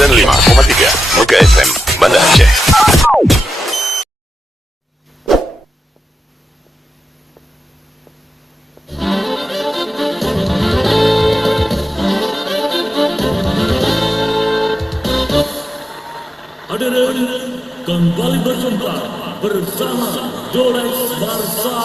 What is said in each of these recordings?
95,3 Muka FM Banda Aceh. Hadirin, kembali berjumpa bersama Jolex Barsa.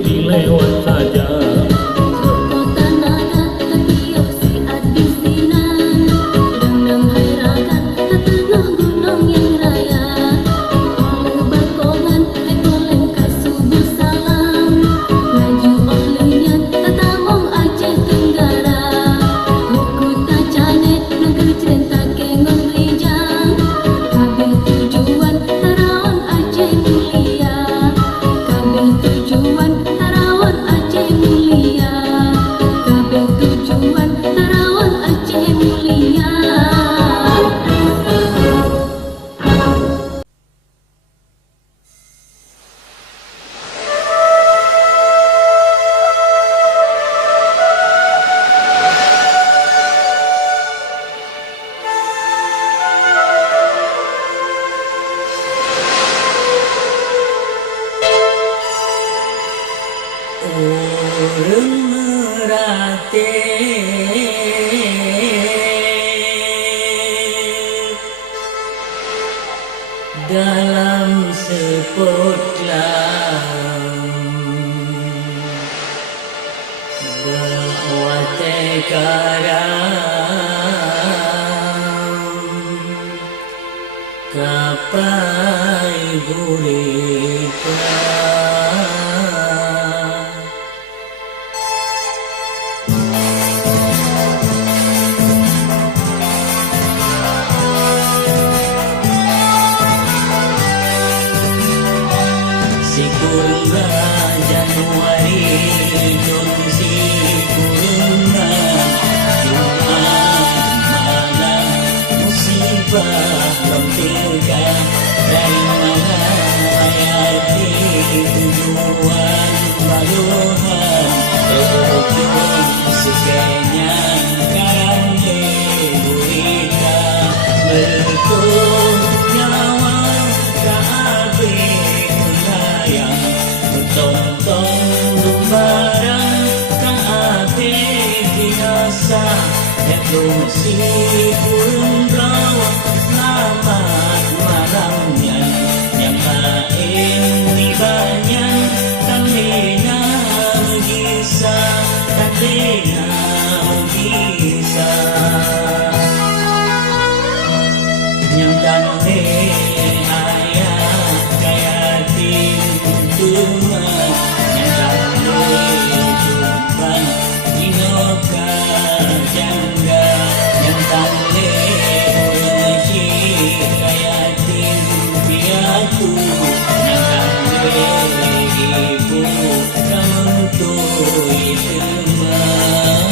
Dilewat saja. Kota naga, kaki osi adi wate karang kapai gurita si kurungga Januari jom si kurungga Jumat malam musibah lomtiga dari mana hayati tujuan baluhan terujung sekenya karang gurita bertuh nyawa kaabe melayang bertong-tong lumbarang kaabe biasa yaitu si burung rawa selamat malamnya yang lain ni banyak tandena gisa tandena gisa yang tande ayah kaya tintuman yang tande tumpang inoka jangga yang tande urusi kaya timpiatu yang tande ibu kamuntui teman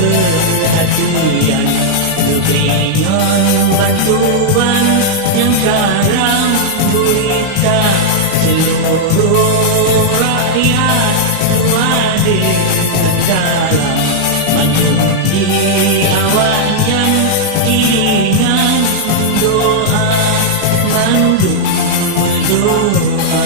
perhatian berikan bantuan yang karang berita seluruh rakyat hadir dalam mengundi awannya iringan doa mandung berdoa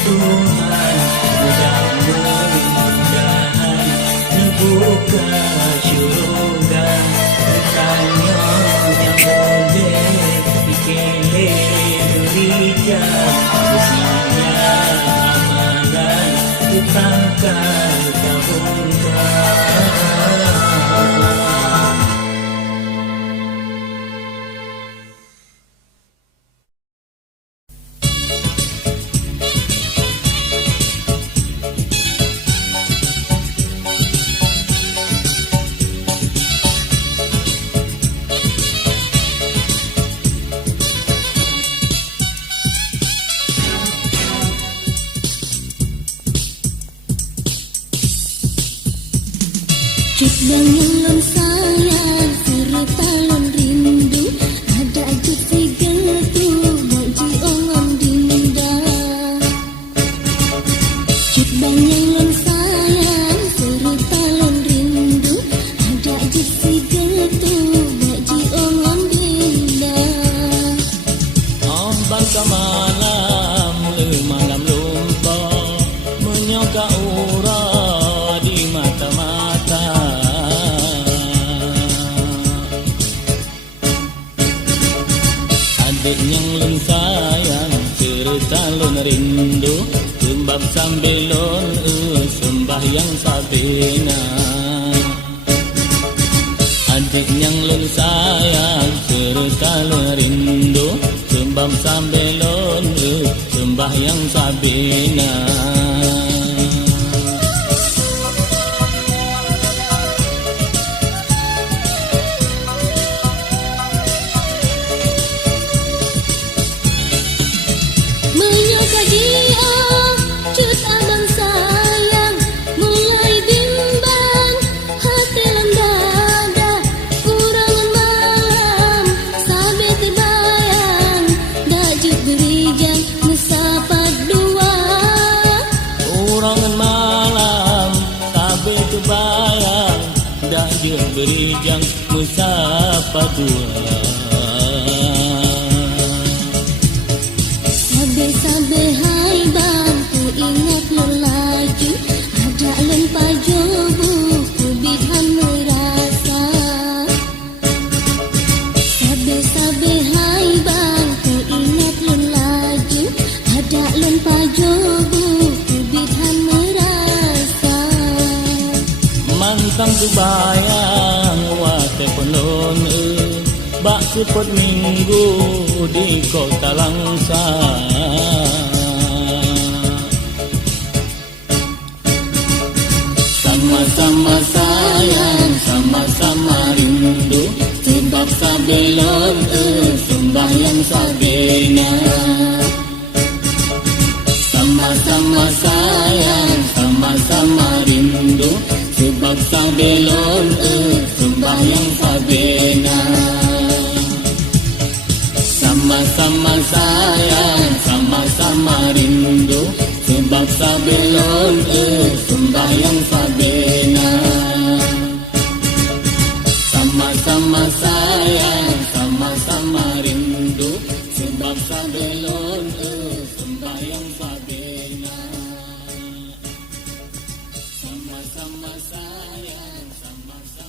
Tuhan mudah-mudahan membuka syurga bertanya yang boleh dikele gereja usia amalan ditangkal kabulkan. Ciplang yang sayang serta lon rindu ada aja segeltu bagi orang dinda. Ciplang yang sayang serta lon rindu ada aja segeltu bagi orang dinda. Bangka malam, malam lupa menyoka orang yang sabena. Adik yang lun sayang serta lerindu, sembah sambelon sembah yang sabena. Menyuka dia, cut abang sayang, mulai bimbang, hati lembada, kurangan malam, sampai terbayang, dajuk berijang, musapat dua. Kurangan malam, sampai terbayang, dajuk berijang, musapat dua. Sabe hai bang, ku ingat lelaju, ada lempah jobu, ku bidhan merasa. Sabe hai bang, ku ingat lelaju, ada lempah jobu, ku bidhan merasa. Mantang tu bayang, wate penon bak sepot minggu di kota Langsa. Sama-sama sayang, sama-sama rindu, sebab sabelon sembah yang sabena. Sama-sama sayang, sama-sama rindu, sebab sabelon sembah yang sabena. Sama-sama sayang, sama-sama rindu, sebab sabelon sembah yang sabena. Sama-sama sayang, sama-sama rindu, sebab sabelon sembah yang sabena. Sama-sama sayang, sama-sama.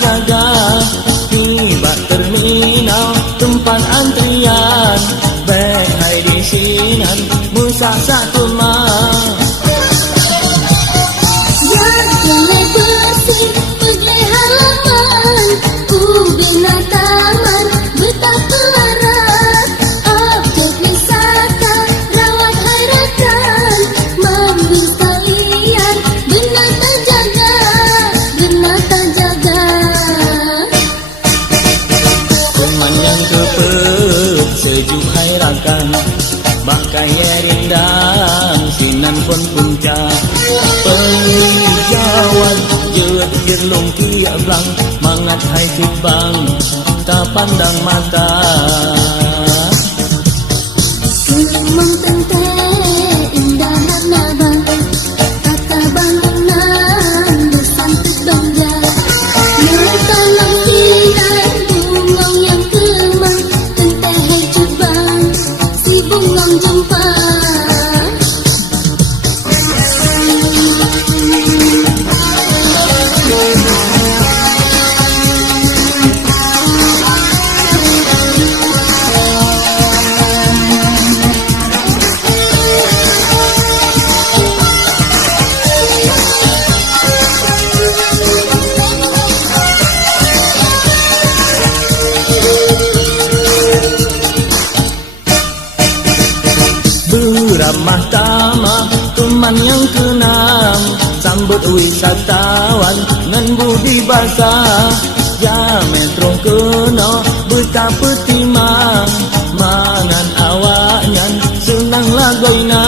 jaga. Tiba terminal tempat antrian, baik hai di sinan musa satu mah. Jalan bersih pergi halaman, ubin taman betapa larat. Objek wisata rawat harapan, mobil sekalian benar terjaga, benar terjaga. Teman yang kepet sejuk hairakan, bakai rindang sinan pun puncak. Penghijauan jeut gerlung tiak belang, mangat hai tibang tak pandang mata. Memang tente indah nabang, kata bangunan bersantet bangga. Mertalang hilang bungong yang kemang, tente hai cubang si bungong jumpa. Beramah tamah teman yang keenam, sambut wisatawan ngan budi basah. Ya metro kena betapa timang, mangan awaknya senang lagoina.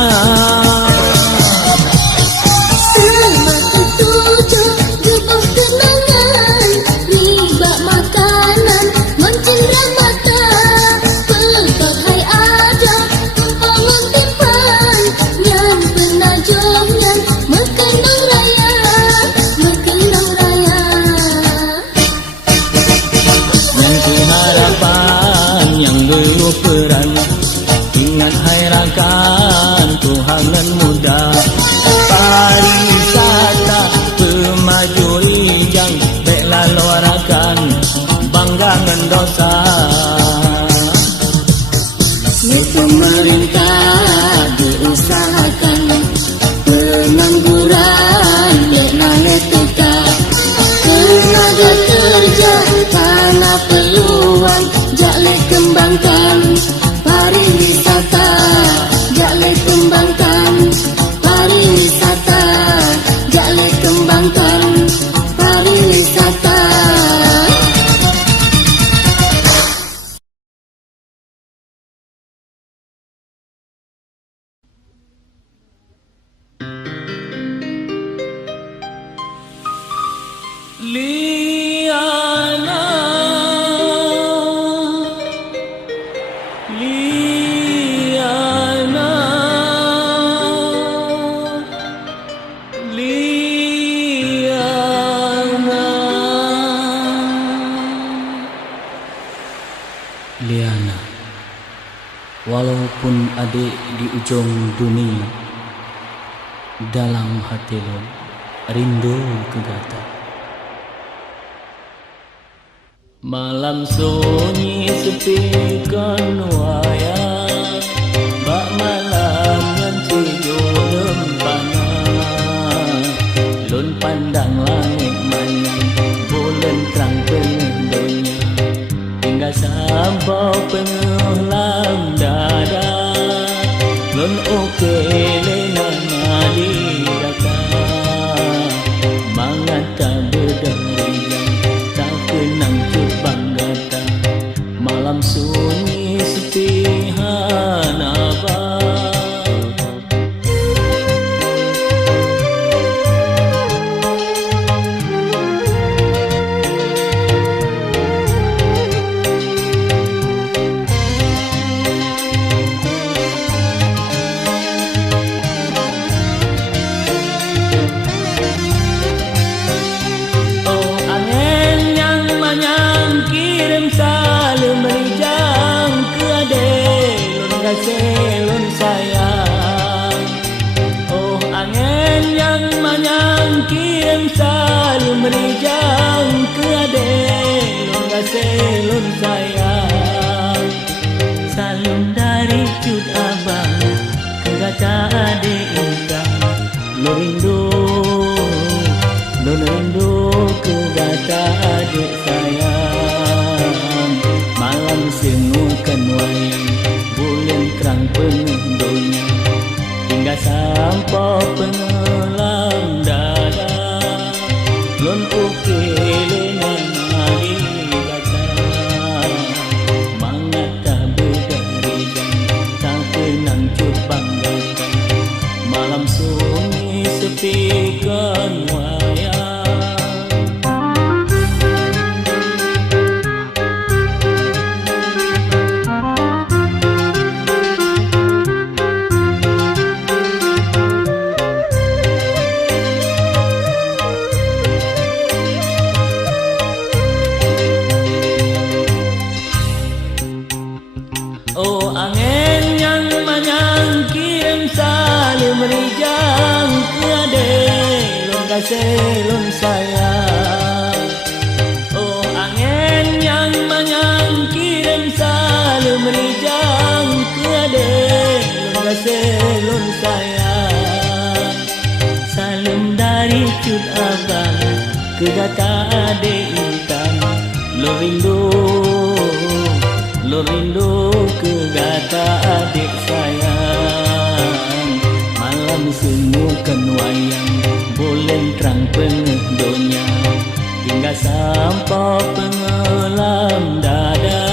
Semata tujuh gebuh kenangan, riba makanan mencendera mata. Pegang hai ada kumpangan timpan, nyan penajam nyan mekenang raya, mekenang raya. Yang keharapan yang geluh peran, ingat hai rakan Tuhanan muda. Pariwisata pemaju rijang, baik lalu arakan bangga ngan dosa. Pemerintah diusahakan pengangguran baik naik tekad. Tenaga kerja tanah peluang, jale kembangkan pariwisata, jale kembangkan pariwisata, jale kembangkan pariwisata. Liana, Liana, Liana. Liana, walaupun adik di ujung dunia, dalam hati lo rindu kegata. Malam sunyi sepi kan wayang, bak malam yang tidur lempana. Lun pandang langit manyang, bulan terang penuh dunia, hingga sampai penuh lam dada. Lun oke lena nadi data, mangata berdariang tak kenang banggata. Malam sunyi sepi hanaba, selon sayang. Oh angin yang manyang kirim salam rijang ke ade, selon sayang. Oh angin yang kirim salam rijang ke ade selon sayang. Salam dari cut abang ke data ade intan. Lo rindu ke data adik sayang. Malam semukan wayang boleh terang pengehdonya hingga sampai pengelam dada.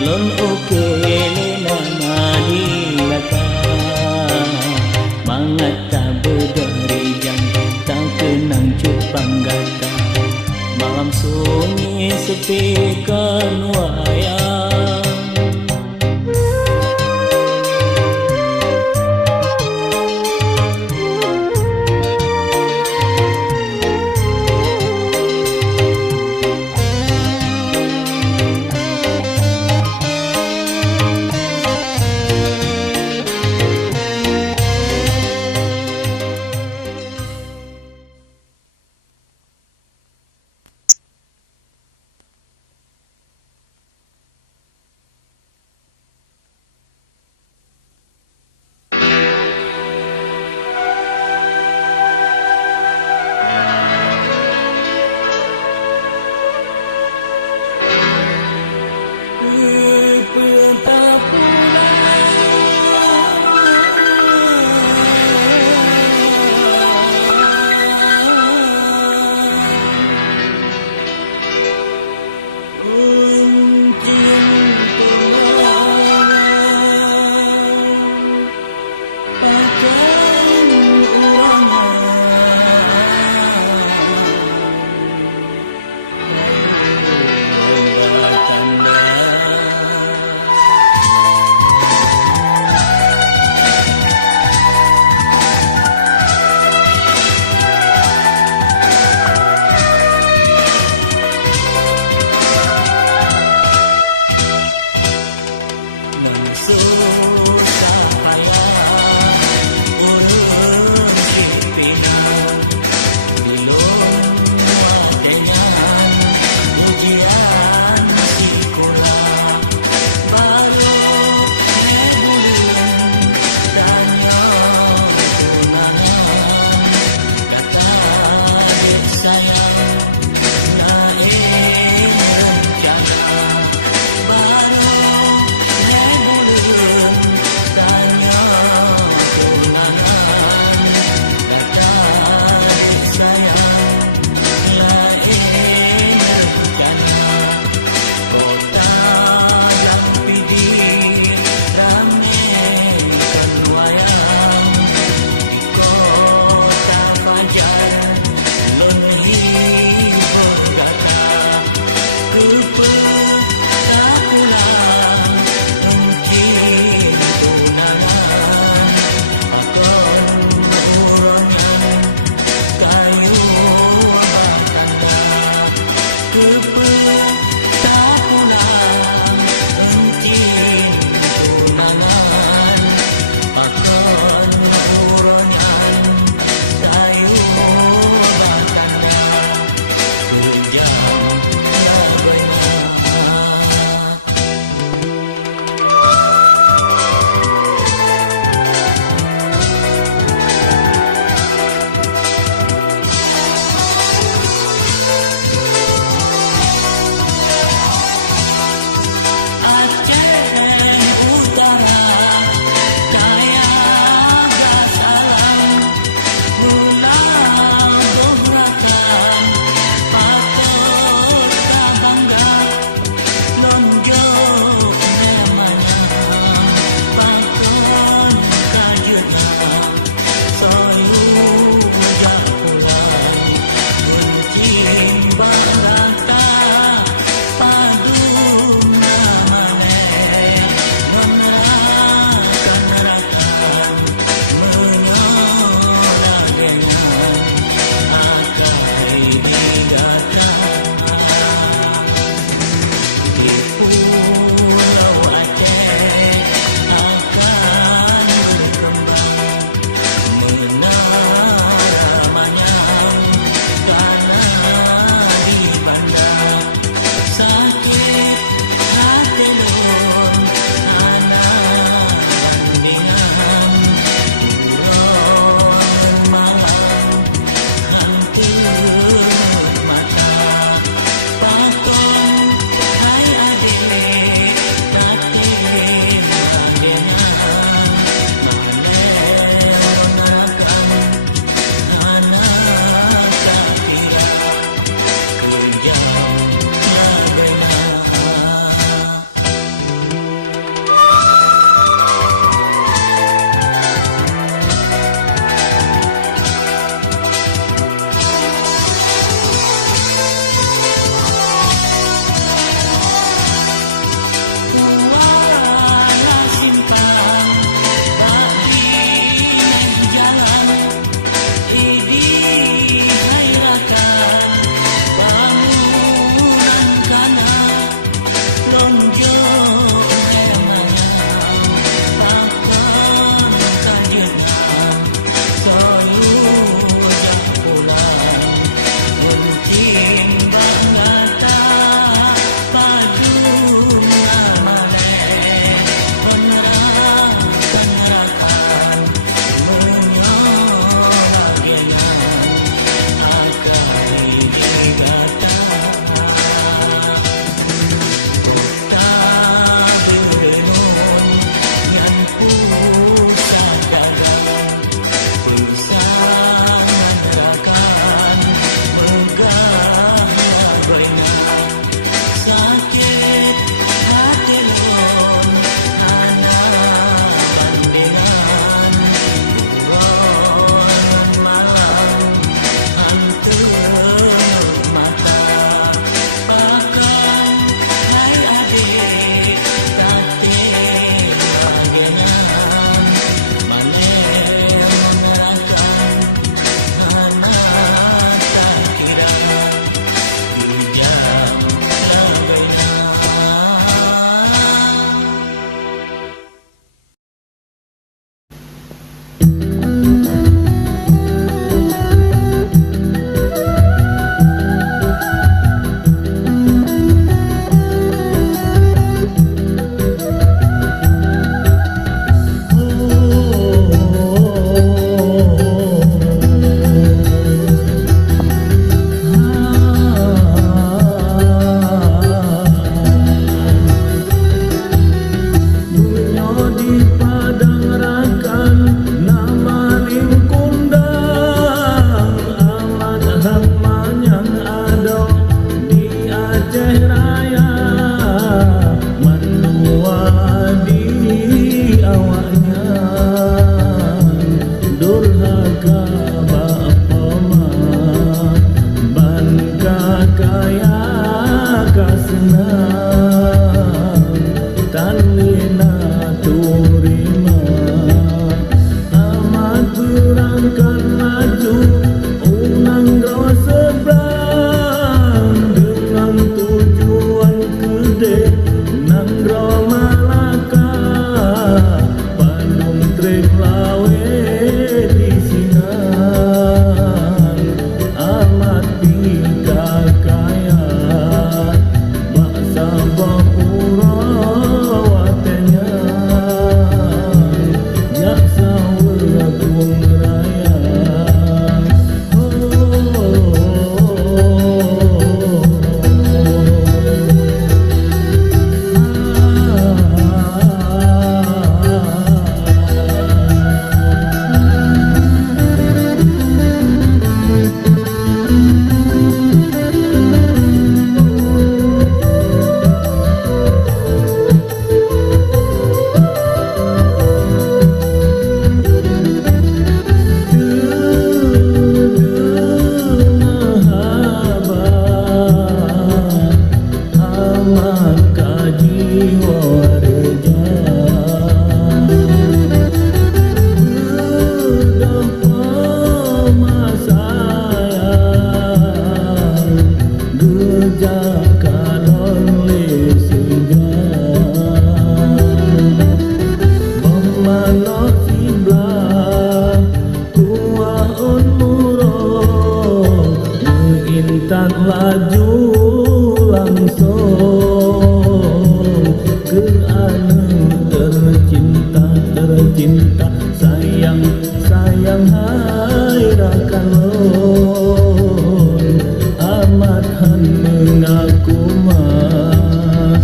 Lon oke lena madilata mangat tak berderijan tak kenang cupang gata. Malam sunyi sepikan wayang. senang tan lina turima amat berangkat maju unang ro seberang dengan tujuan gede nang ro Malaka Bandung trip lawe di Sinan amat dikakaya baksa bahura watenya jaksa welagung raya aman kaji wareja berdampak masayang gejak kalon lesinga memanok siblah kuah on murong mengintan laju langsung ke anu tercinta sayang hai rakalon amat han mengaku mah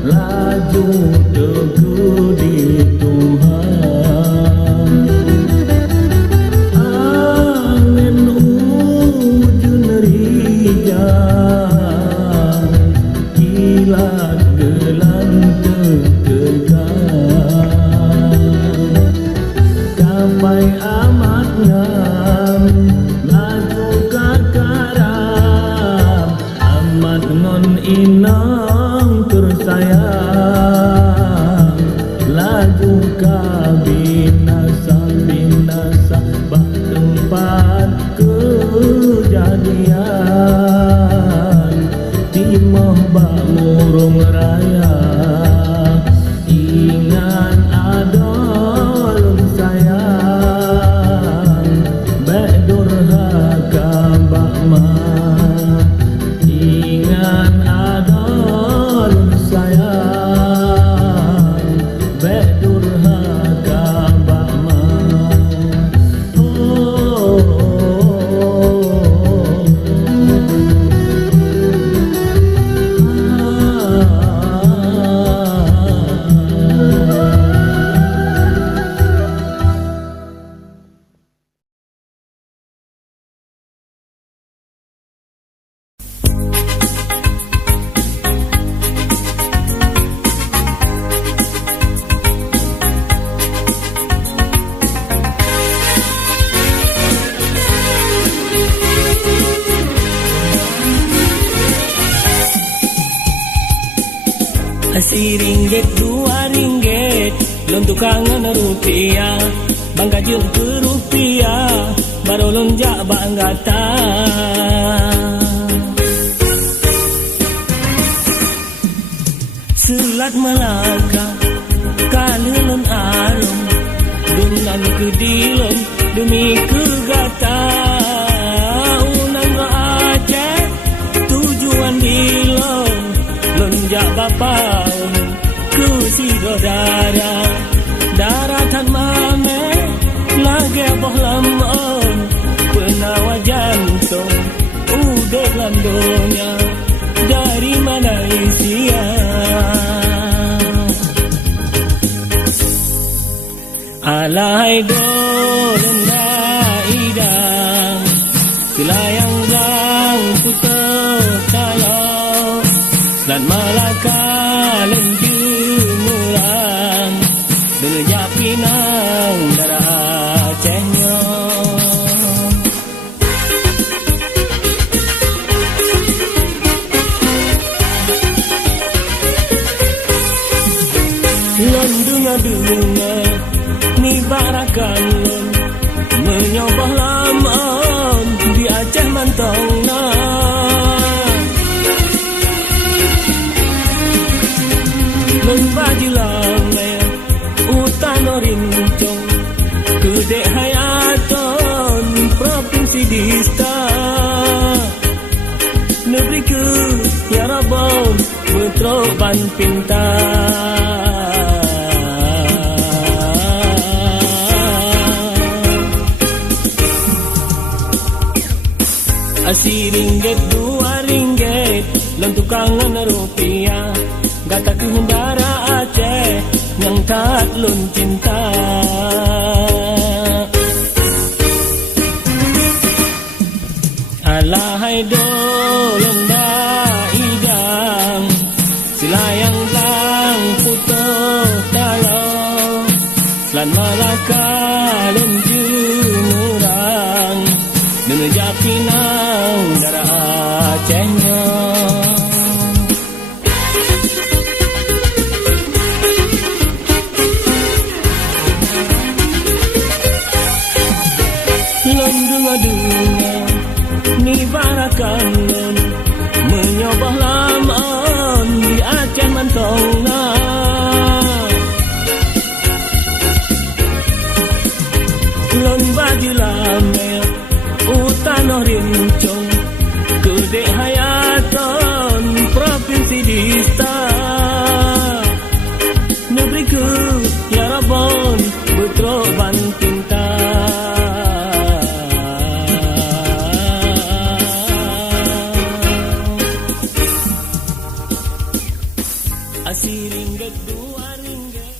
laju teguh di Tuhan angin ujun rijang kilat gelanteng tegang kapai amat ngam laju kakaram amat ngon inang tersayang laju ka binasa bah tempat kejadian timah bangurung raya ingan adolun sayang bek durhaka bakma ingan adolun sayang bek durhaka bakma RM1, RM2, lon tukangan rupiah, bangga jun ke rupiah, baru lonjak banggata. Selat Melaka, kalilun arum, dunan kedilun demi kegata. Unang Aceh, tujuan dilong, lonjak bapak ku sidodara. Daratan mame, lagi boh lamon, penawajan kommandonya dari Malaysia. Alai dolen daidang Kelayang lang putih kalau Dan Malaka lenju murang Denejak Pinang darah Acehnya. Lon dunga-dunga ni barakan lon menyobah laman di Aceh Mantong na. Lon baju lamai utan rincong kedek hayaton provinsi Dista. Negeri ke ya Rabon betroban pintar. Ringgit, 2 ringgit Lang tukangan na rupiah Gata kehendara Aceh Yang tatlon cinta Alahai dolen daidang Silayang lang putih talau Lan Malaka lenju murang Denejak Pinang darah Acehnya. Lon dunga-dunga ni barakan lon menyobah laman di Aceh Mantong na. Lon baju lamai utan rincong kedek hayaton provinsi Dista. Negeri ke ya Rabon betroban pinta. Asih ringgit, 2 ringgit.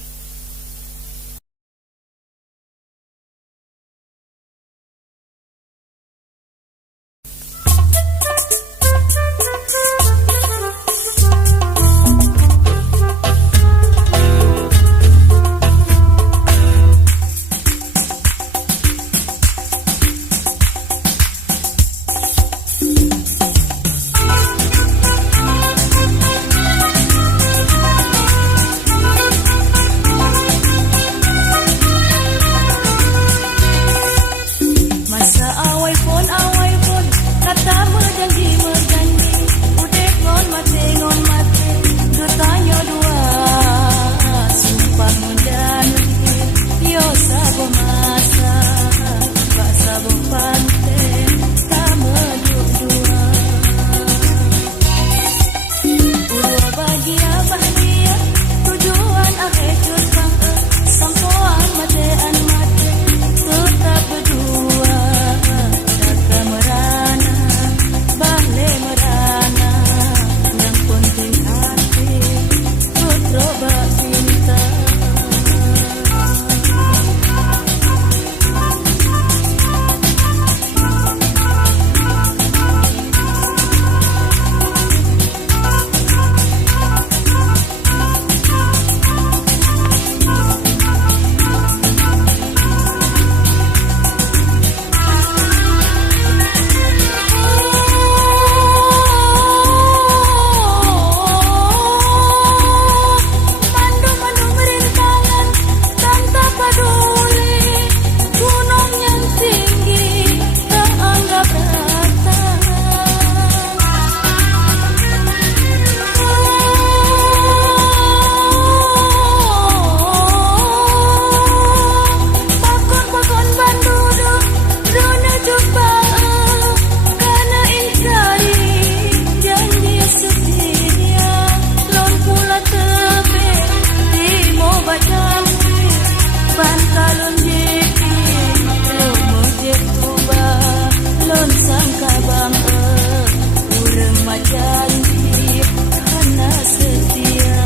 berhemat janji karena setia.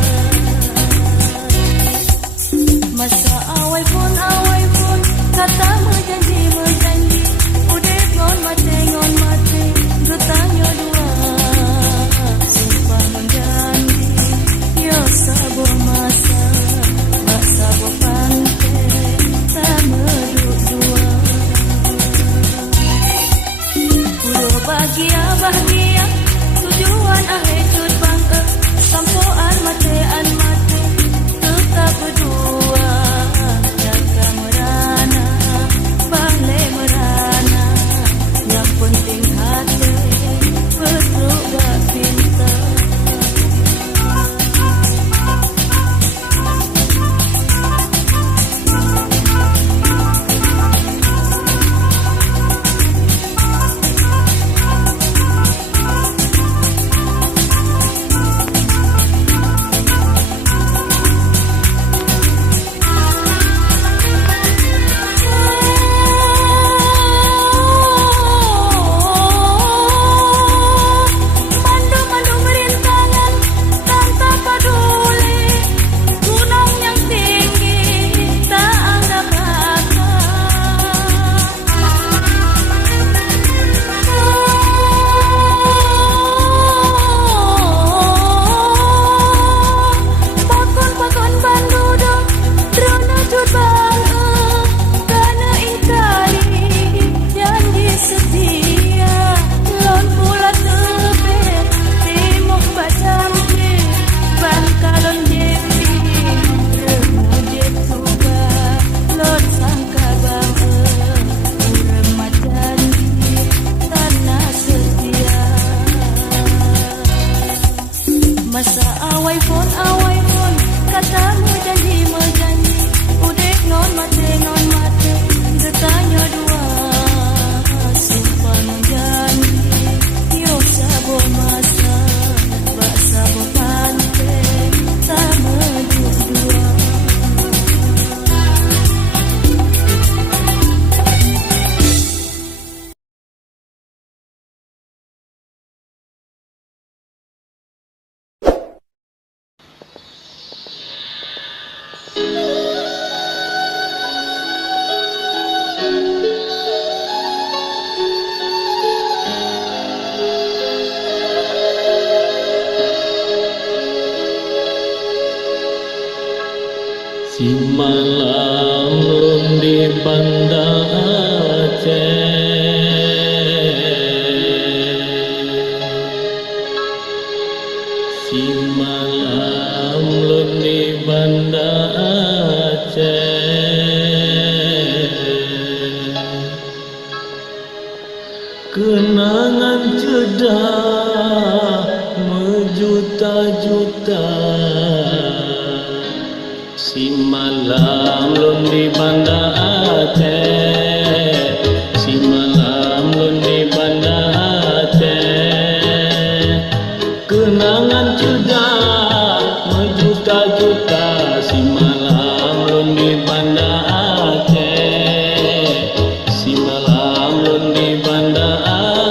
Masa awal pun kata menjanji udah ngon mate getahnya dua sumpah menjanji yo sabo masa bak sabo pantai sama dua udah bahagia tujuan akhir cut bangga sampoan mate tetap berdua jaga merana bale merana yang penting hati betul gak pintar. Masa awal pun kata menjanji udah ngon mate getahnya dua sumpah menjanji yo sabo masa bak sabo pantai sama dua. Si malam lum di Banda Aceh, si malam lum di Banda Aceh, kenangan cedah menjuta-juta. Si malam lun di Banda Aceh, si malam lun di Banda Aceh, kenangan cedah menjuta-juta. Si malam lun di Banda Aceh, si malam lun di Banda Aceh.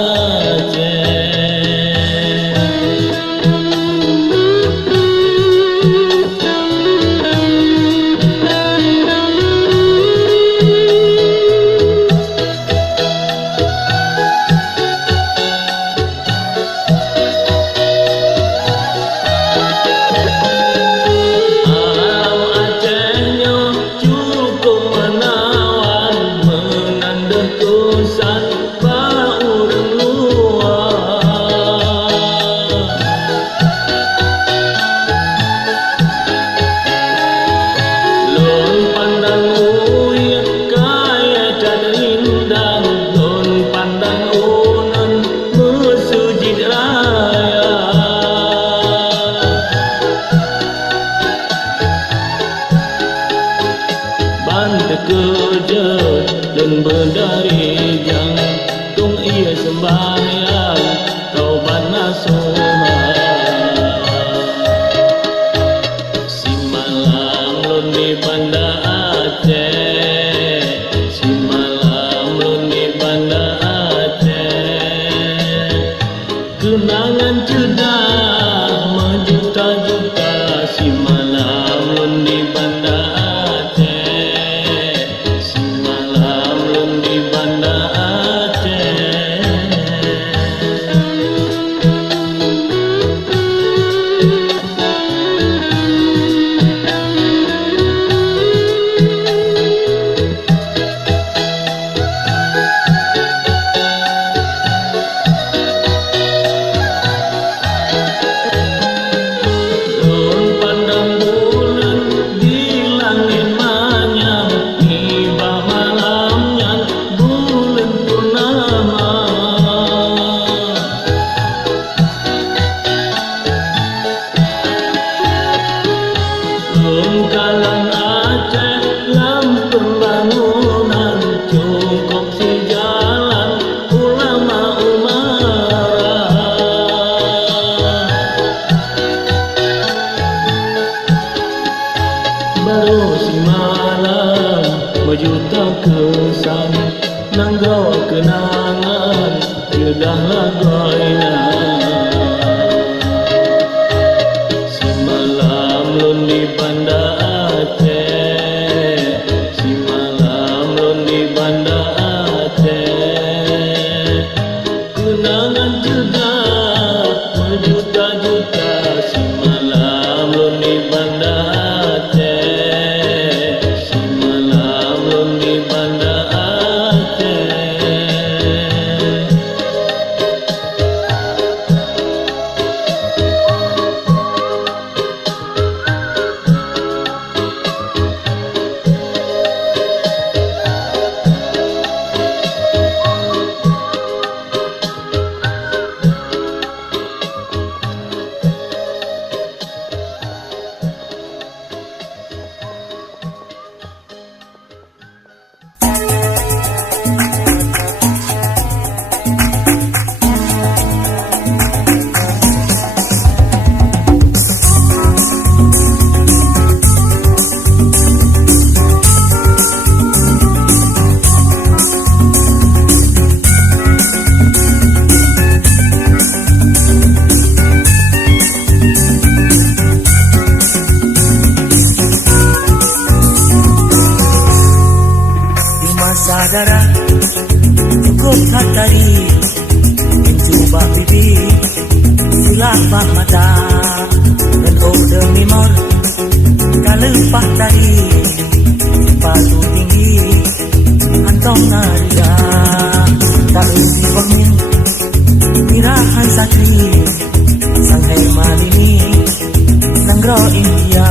Kerja dan berdari jantung ia sembahyang taubat nasuha. Si malam lun di Banda Aceh, si malam lun di Banda Aceh, kenangan cedah menjuta-juta si malam lun di Banda Aceh, si malam lun di Banda Aceh. Kalang Aceh lam pembangunan cukup sejalan ulama umarah. Baru si malam berjuta kesan nanggo kenangan jedah lagoina. Si malam lun di Banda Aceh, si malam lun di Banda Aceh. Kenangan jedah berjuta-juta si malam lun di Banda Aceh, si malam lun di Banda Aceh. Saudara cukup hatari mencoba pipi silapah mata dan demi mor kalempah tadi patu tinggi antong narida tak usi pengin mirahan satri sang herman ini sanggro India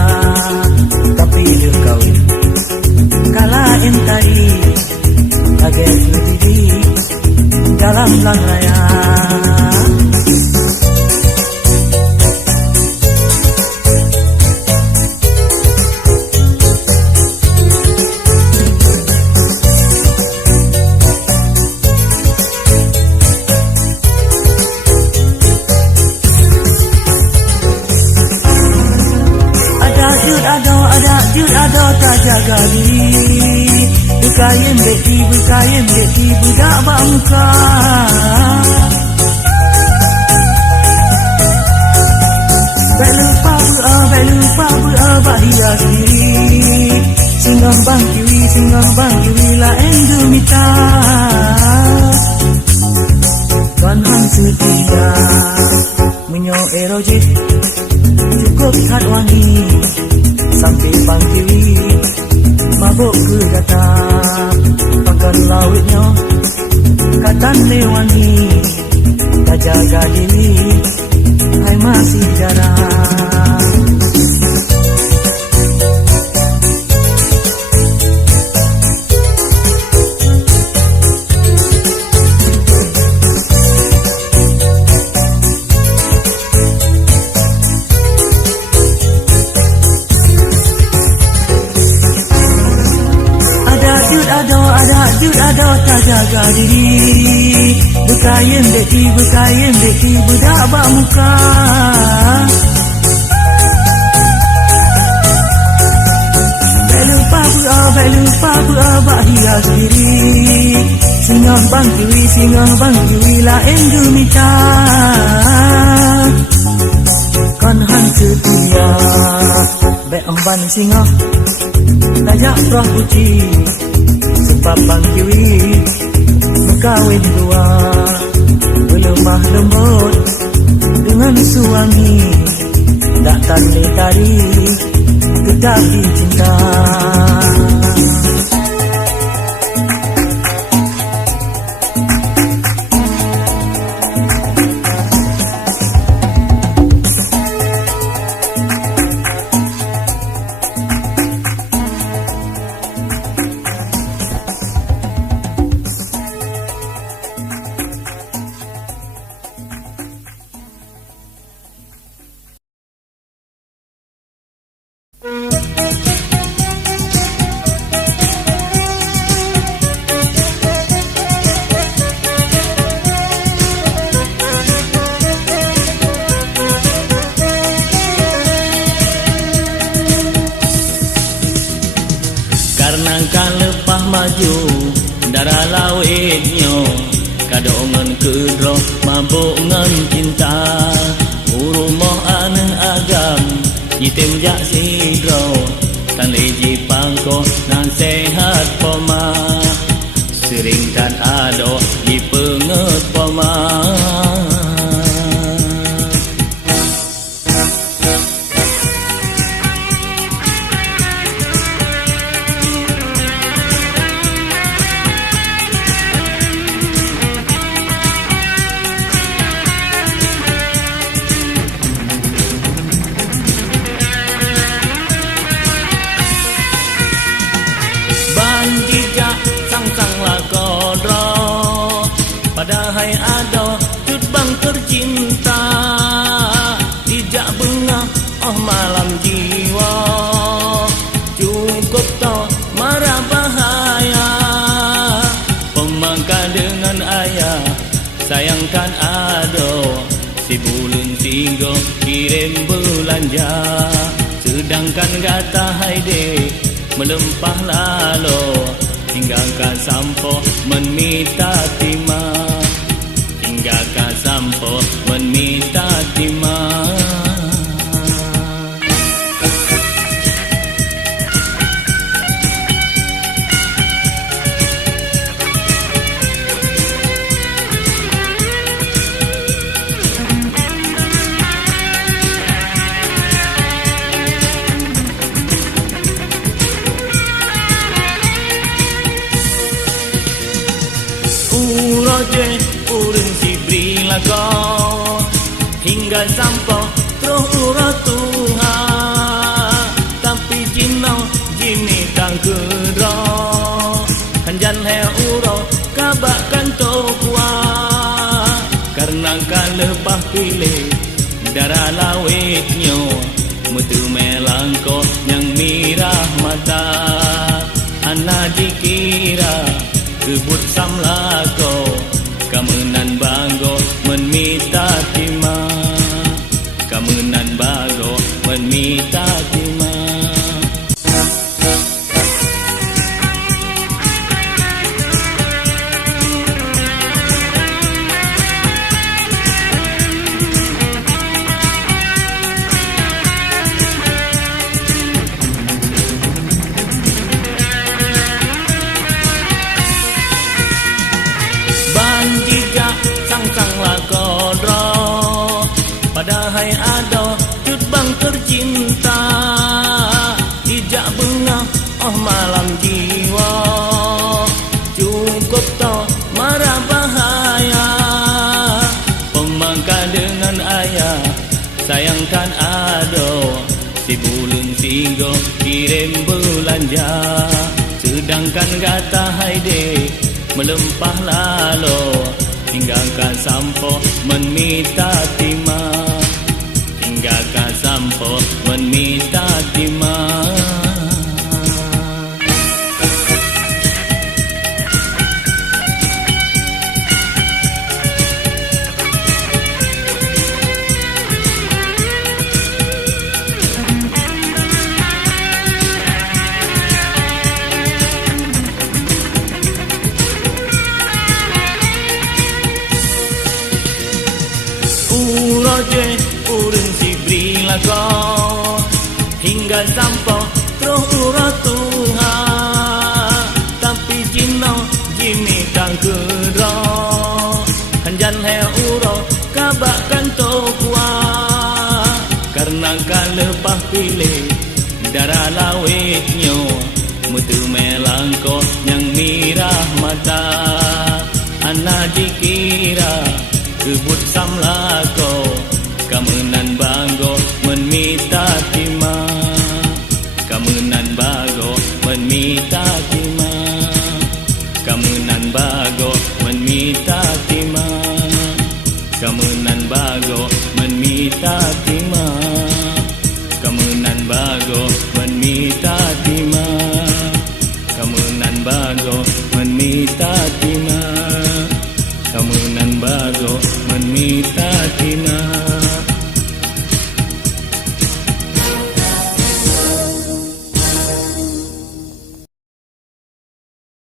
tapi dia kawin kala entari kaget berdiri dalam lang raya. Ada tak jaga diri Bukayin beki budak bangka Belupa bahia sendiri Singgah bang kiwi lah endumita Tuan hang setia Menyo erojit Cukup kat wangi sampai pangkiri mabuk ke kata pakan lawitnya katan lewangi tak jaga diri hai masih jarang. Ada tak jaga diri Bukayin beki budak bak muka Belupa bak hias diri Singgah bang kiwi lah endumita Tuhan han setia beong ban singa Dayak roh uji sebab bang kiwi Mekawin dua Berlemah lembut dengan suami Tak tanda tari tetapi cinta Karena kan lepah maju darah lawitnya kadongan kedro mabuk ngan cinta urumoh aneh agam jitim jak sidro tan leji pangko nan sehat poma sering tan ado di penget poma Padahal ada cut bang tercinta Dijak bunga oh malam jiwa Cukup to marah bahaya Pemangka dengan ayah Sayangkan ado Si bulun singgo kirim belanja Sedangkan gata haide melempah lalo Hingga ka sampo menminta timah Hingga ka sampo menminta timah Uroje urun si brila kau Hingga sampo terus urut Tuhan Tapi jinau jini tang kedro Hanjan he uro kabakan tokwa Karena kan lepah pilih darah lawitnya Mutu melangko yang mirah mata Ana dikira Kebut samlako Kamenan bago menminta timah Kamenan bago menminta timah Padahal ada cut bang tercinta Dijak bunga oh malam jiwa Cukup to marah bahaya Pemangka dengan ayah Sayangkan ado Si bulun singgo kirim belanja Sedangkan gata haide melempah lalo Hingga ka sampo menminta timah Hingga ka sampo menminta timah Uroje urun si dirilah kau hingga sampai terus urut Tuhan. Tapi jino jini tak kera hanjan he uro kabakan tokwa karena kalepah pilih darah lawetnya mutu melangko yang mirah mata anak dikira kebut samlako kamenan banggo menmita